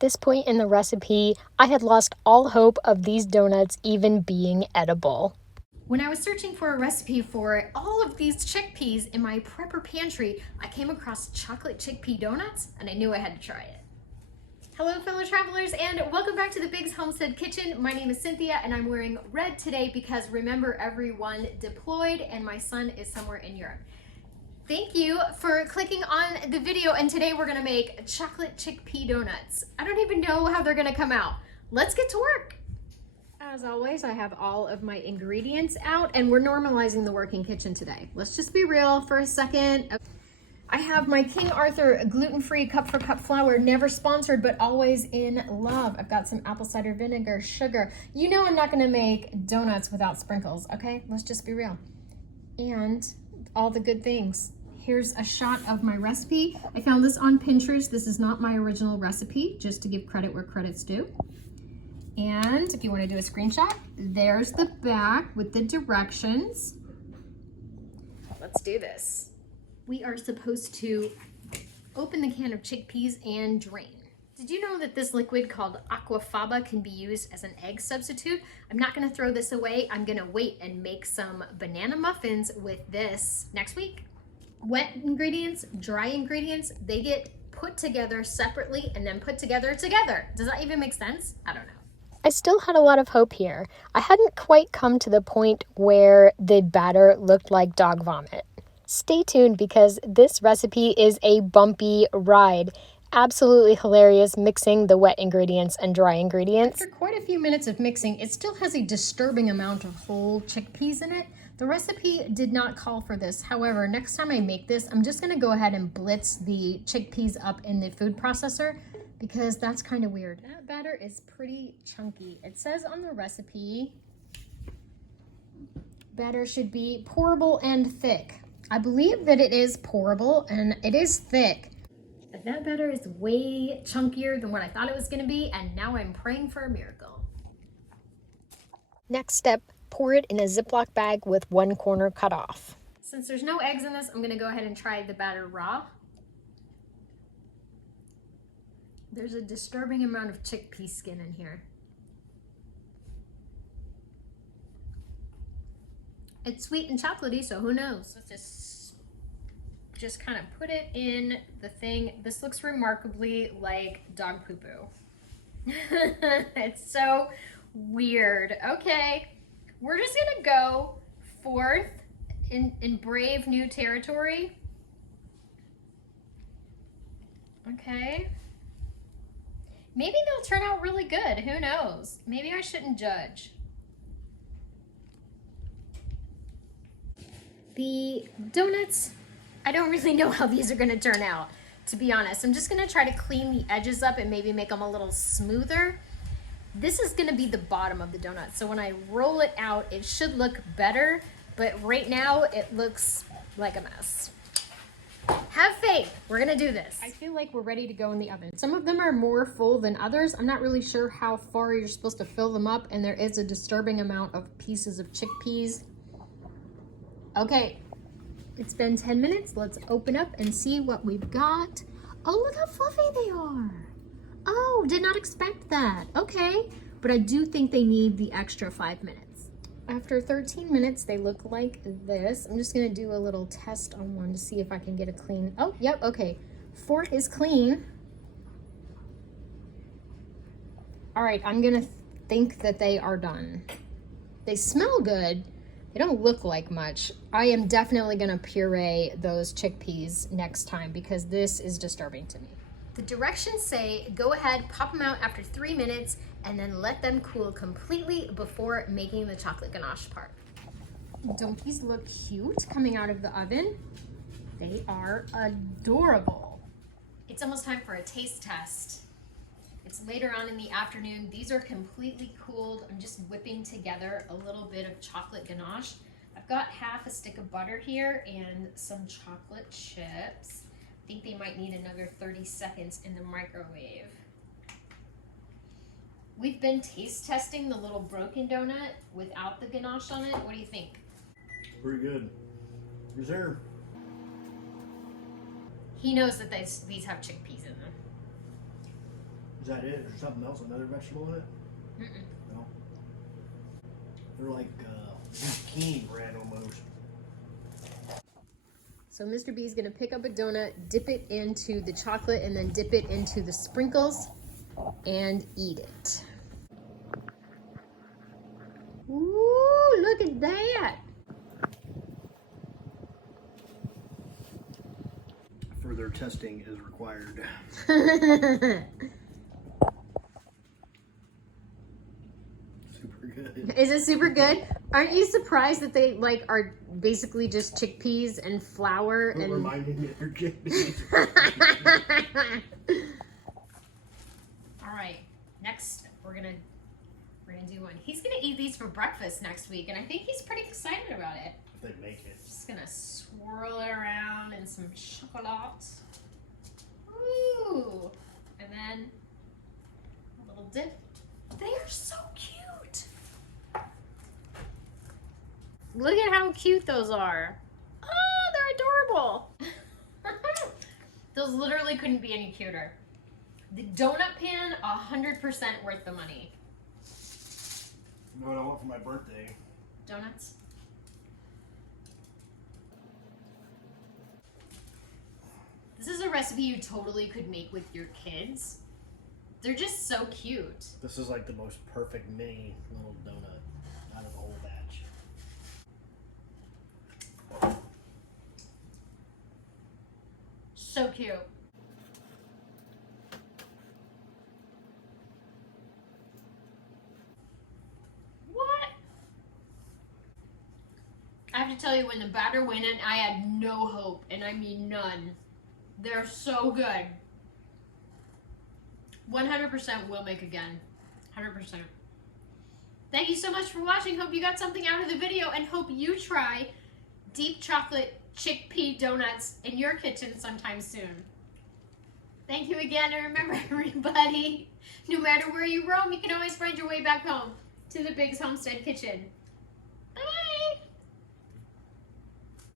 At this point in the recipe, I had lost all hope of these donuts even being edible. When I was searching for a recipe for all of these chickpeas in my Prepper Pantry, I came across chocolate chickpea donuts, and I knew I had to try it. Hello fellow travelers, and welcome back to the Big's Homestead Kitchen. My name is Cynthia and I'm wearing red today because remember, everyone deployed and my son is somewhere in Europe. Thank you for clicking on the video, and today we're gonna make chocolate chickpea donuts. I don't even know how they're gonna come out. Let's get to work. As always, I have all of my ingredients out and we're normalizing the working kitchen today. Let's just be real for a second. I have my King Arthur gluten-free cup for cup flour, never sponsored, but always in love. I've got some apple cider vinegar, sugar. You know I'm not gonna make donuts without sprinkles, okay? Let's just be real. And all the good things. Here's a shot of my recipe. I found this on Pinterest. This is not my original recipe, just to give credit where credit's due. And if you wanna do a screenshot, there's the back with the directions. Let's do this. We are supposed to open the can of chickpeas and drain. Did you know that this liquid called aquafaba can be used as an egg substitute? I'm not gonna throw this away. I'm gonna wait and make some banana muffins with this next week. Wet ingredients, dry ingredients, they get put together separately and then put together together. Does that even make sense? I don't know. I still had a lot of hope here. I hadn't quite come to the point where the batter looked like dog vomit. Stay tuned because this recipe is a bumpy ride. Absolutely hilarious mixing the wet ingredients and dry ingredients. After quite a few minutes of mixing, it still has a disturbing amount of whole chickpeas in it. The recipe did not call for this. However, next time I make this, I'm just gonna go ahead and blitz the chickpeas up in the food processor because that's kind of weird. That batter is pretty chunky. It says on the recipe, batter should be pourable and thick. I believe that it is pourable and it is thick. That batter is way chunkier than what I thought it was gonna be, and now I'm praying for a miracle. Next step, pour it in a Ziploc bag with one corner cut off. Since there's no eggs in this, I'm gonna go ahead and try the batter raw. There's a disturbing amount of chickpea skin in here. It's sweet and chocolatey, so who knows? Let's just kind of put it in the thing. This looks remarkably like dog poo-poo. It's so weird. Okay, we're just gonna go forth in brave new territory. Okay. Maybe they'll turn out really good, who knows? Maybe I shouldn't judge. The donuts, I don't really know how these are gonna turn out, to be honest. I'm just gonna try to clean the edges up and maybe make them a little smoother. This is gonna be the bottom of the donut, so when I roll it out, it should look better, but right now it looks like a mess. Have faith, we're gonna do this. I feel like we're ready to go in the oven. Some of them are more full than others. I'm not really sure how far you're supposed to fill them up, and there is a disturbing amount of pieces of chickpeas. Okay, it's been 10 minutes. Let's open up and see what we've got. Oh, look how fluffy they are. Oh, did not expect that. Okay, but I do think they need the extra 5 minutes. After 13 minutes, they look like this. I'm just gonna do a little test on one to see if I can get a clean, oh, yep, okay. Fork is clean. All right, I'm gonna think that they are done. They smell good. They don't look like much. I am definitely gonna puree those chickpeas next time because this is disturbing to me. The directions say go ahead, pop them out after 3 minutes, and then let them cool completely before making the chocolate ganache part. Don't these look cute coming out of the oven? They are adorable. It's almost time for a taste test. It's later on in the afternoon. These are completely cooled. I'm just whipping together a little bit of chocolate ganache. I've got half a stick of butter here and some chocolate chips. I think they might need another 30 seconds in the microwave. We've been taste testing the little broken donut without the ganache on it. What do you think? Pretty good. Is there? He knows that these have chickpeas in them. Is that it? Is there something else? Another vegetable in it? Mm-mm. No. They're like zucchini bread almost. So Mr. B is gonna pick up a donut, dip it into the chocolate, and then dip it into the sprinkles and eat it. Ooh, look at that! Further testing is required. Super good. Is it super good? Aren't you surprised that they like are basically just chickpeas and flour and Reminding me of your chickpeas. All right, next we're gonna do one. He's gonna eat these for breakfast next week, and I think he's pretty excited about it. If they make it. Just gonna swirl it around in some chocolate. Ooh, and then a little dip. They are so cute. Look at how cute those are. Oh, they're adorable. Those literally couldn't be any cuter. The donut pan, 100% worth the money. You know what I want for my birthday? Donuts? This is a recipe you totally could make with your kids. They're just so cute. This is like the most perfect mini little donut out of the whole batch. So cute. What? I have to tell you, when the batter went in, I had no hope, and I mean none. They're so good. 100% will make again. 100%. Thank you so much for watching. Hope you got something out of the video, and hope you try deep chocolate chickpea donuts in your kitchen sometime soon. Thank you again, and remember everybody, no matter where you roam, you can always find your way back home to the Big's Homestead Kitchen. Bye!